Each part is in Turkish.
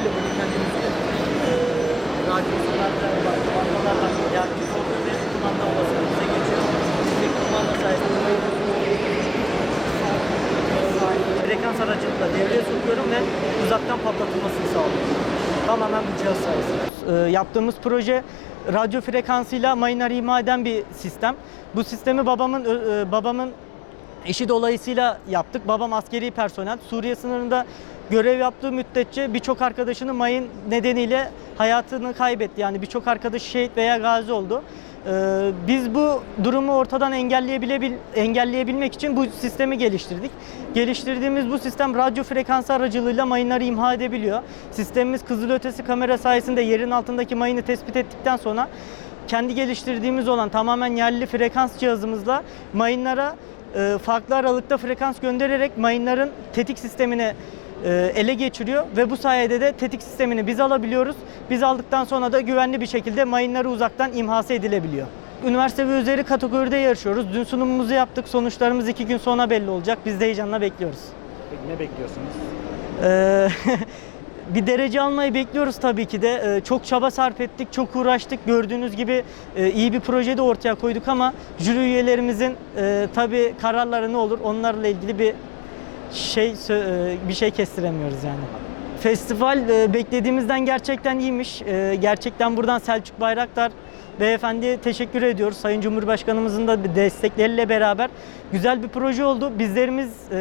manuelle bunu kendimiz yapıyoruz. Radyolarla, kumandalarla yardımcı oluyor ve kumanda olasılığı bize geçiyor. Bizdeki kumanda sayesinde frekans aracılığıyla devreye sokuyorum ve uzaktan patlatılmasını sağlıyorum. Tamamen bu cihaz sayesinde. Yaptığımız proje radyo frekansıyla mayınları imha eden bir sistem. Bu sistemi babamın eşi dolayısıyla yaptık. Babam askeri personel. Suriye sınırında görev yaptığı müddetçe birçok arkadaşının mayın nedeniyle hayatını kaybetti. Yani birçok arkadaş şehit veya gazi oldu. Biz bu durumu ortadan engelleyebilmek için bu sistemi geliştirdik. Geliştirdiğimiz bu sistem radyo frekansı aracılığıyla mayınları imha edebiliyor. Sistemimiz kızılötesi kamera sayesinde yerin altındaki mayını tespit ettikten sonra kendi geliştirdiğimiz olan tamamen yerli frekans cihazımızla mayınlara farklı aralıkta frekans göndererek mayınların tetik sistemini ele geçiriyor ve bu sayede de tetik sistemini biz alabiliyoruz. Biz aldıktan sonra da güvenli bir şekilde mayınları uzaktan imhası edilebiliyor. Üniversite ve üzeri kategoride yarışıyoruz. Dün sunumumuzu yaptık. Sonuçlarımız 2 gün sonra belli olacak. Biz de heyecanla bekliyoruz. Peki ne bekliyorsunuz? Bir derece almayı bekliyoruz tabii ki de. Çok çaba sarf ettik, çok uğraştık. Gördüğünüz gibi iyi bir proje de ortaya koyduk ama jüri üyelerimizin tabii kararları ne olur onlarla ilgili bir şey kestiremiyoruz yani. Festival beklediğimizden gerçekten iyiymiş. Gerçekten buradan Selçuk Bayraktar beyefendiye teşekkür ediyoruz. Sayın Cumhurbaşkanımızın da destekleriyle beraber güzel bir proje oldu.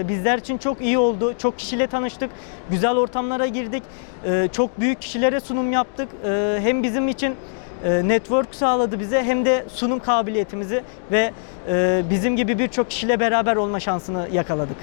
Bizler için çok iyi oldu. Çok kişiyle tanıştık. Güzel ortamlara girdik. Çok büyük kişilere sunum yaptık. Hem bizim için network sağladı bize hem de sunum kabiliyetimizi ve bizim gibi birçok kişiyle beraber olma şansını yakaladık.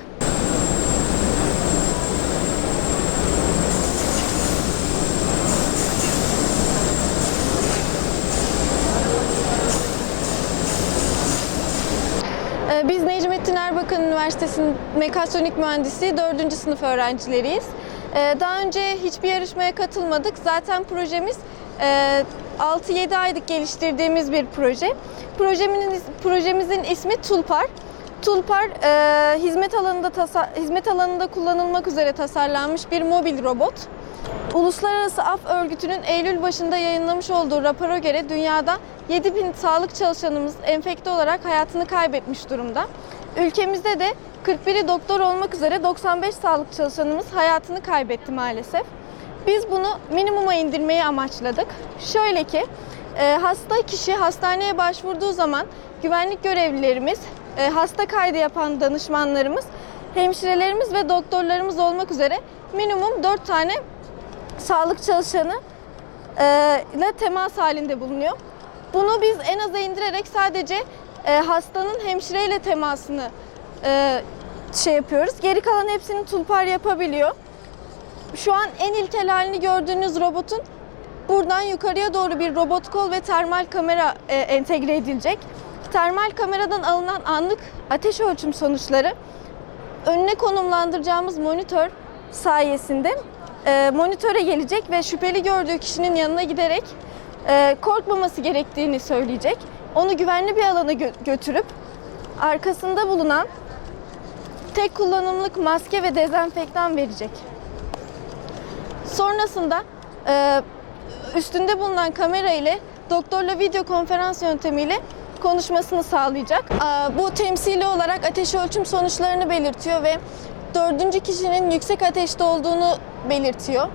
Biz Necmettin Erbakan Üniversitesi'nin mekatronik mühendisliği 4. sınıf öğrencileriyiz. Daha önce hiçbir yarışmaya katılmadık. Zaten projemiz 6-7 aylık geliştirdiğimiz bir proje. Projemizin ismi Tulpar. Tulpar hizmet alanında kullanılmak üzere tasarlanmış bir mobil robot. Uluslararası Af Örgütü'nün Eylül başında yayınlamış olduğu rapora göre dünyada 7.000 sağlık çalışanımız enfekte olarak hayatını kaybetmiş durumda. Ülkemizde de 41'i doktor olmak üzere 95 sağlık çalışanımız hayatını kaybetti maalesef. Biz bunu minimuma indirmeyi amaçladık. Şöyle ki, hasta kişi hastaneye başvurduğu zaman güvenlik görevlilerimiz, hasta kaydı yapan danışmanlarımız, hemşirelerimiz ve doktorlarımız olmak üzere minimum 4 tane sağlık çalışanı ile temas halinde bulunuyor. Bunu biz en aza indirerek sadece hastanın hemşireyle temasını yapıyoruz. Geri kalan hepsini Tulpar yapabiliyor. Şu an en ilkel halini gördüğünüz robotun buradan yukarıya doğru bir robot kol ve termal kamera entegre edilecek. Termal kameradan alınan anlık ateş ölçüm sonuçları önüne konumlandıracağımız monitör sayesinde monitöre gelecek ve şüpheli gördüğü kişinin yanına giderek korkmaması gerektiğini söyleyecek. Onu güvenli bir alana götürüp arkasında bulunan tek kullanımlık maske ve dezenfektan verecek. Sonrasında üstünde bulunan kamera ile doktorla video konferans yöntemiyle konuşmasını sağlayacak. Bu temsili olarak ateş ölçüm sonuçlarını belirtiyor ve 4. kişinin yüksek ateşte olduğunu belirtiyor.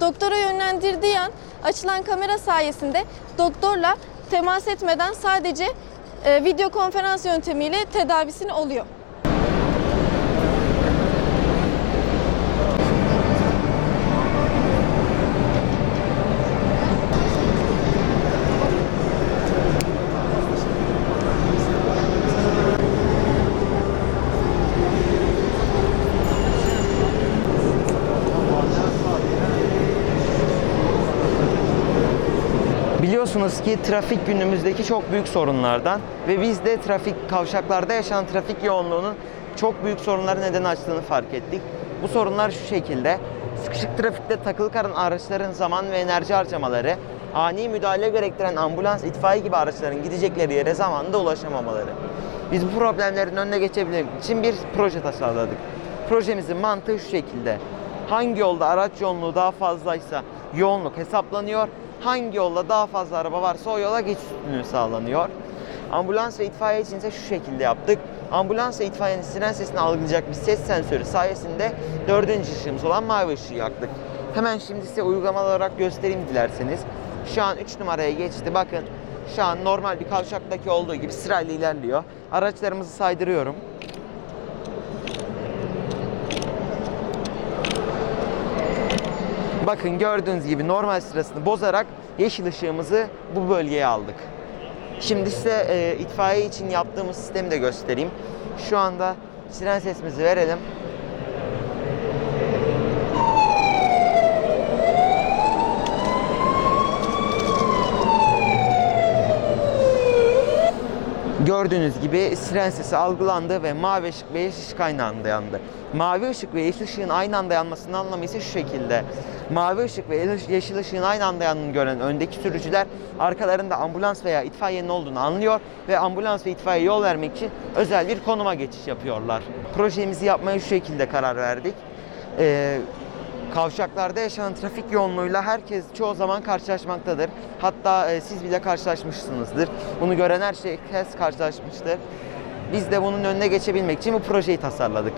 Doktora yönlendirdiği an açılan kamera sayesinde doktorla temas etmeden sadece video konferans yöntemiyle tedavisini oluyor. Biliyorsunuz ki trafik günümüzdeki çok büyük sorunlardan ve biz de kavşaklarda yaşanan trafik yoğunluğunun çok büyük sorunlara neden açtığını fark ettik. Bu sorunlar şu şekilde: sıkışık trafikte takılı kalan araçların zaman ve enerji harcamaları, ani müdahale gerektiren ambulans, itfaiye gibi araçların gidecekleri yere zamanında ulaşamamaları. Biz bu problemlerin önüne geçebilmek için bir proje tasarladık. Projemizin mantığı şu şekilde: Hangi yolda araç yoğunluğu daha fazlaysa yoğunluk hesaplanıyor. Hangi yolda daha fazla araba varsa o yola geçiş üstünlüğü sağlanıyor. Ambulans ve itfaiye için ise şu şekilde yaptık. Ambulans ve itfaiyenin siren sesini algılayacak bir ses sensörü sayesinde 4. ışığımız olan mavi ışığı yaktık. Hemen şimdi size uygulamalı olarak göstereyim dilerseniz. Şu an 3 numaraya geçti. Bakın şu an normal bir kavşaktaki olduğu gibi sırayla ilerliyor. Araçlarımızı saydırıyorum. Bakın gördüğünüz gibi normal sırasını bozarak yeşil ışığımızı bu bölgeye aldık. Şimdi size itfaiye için yaptığımız sistemi de göstereyim. Şu anda siren sesimizi verelim. Gördüğünüz gibi siren sesi algılandı ve mavi ışık ve yeşil ışık aynı anda yandı. Mavi ışık ve yeşil ışığın aynı anda yanmasının anlamı ise şu şekilde. Mavi ışık ve yeşil ışığın aynı anda yandığını gören öndeki sürücüler arkalarında ambulans veya itfaiyenin olduğunu anlıyor ve ambulans ve itfaiye yol vermek için özel bir konuma geçiş yapıyorlar. Projemizi yapmaya şu şekilde karar verdik. Kavşaklarda yaşanan trafik yoğunluğuyla herkes çoğu zaman karşılaşmaktadır. Hatta siz bile karşılaşmışsınızdır. Bunu gören herkes karşılaşmıştır. Biz de bunun önüne geçebilmek için bu projeyi tasarladık.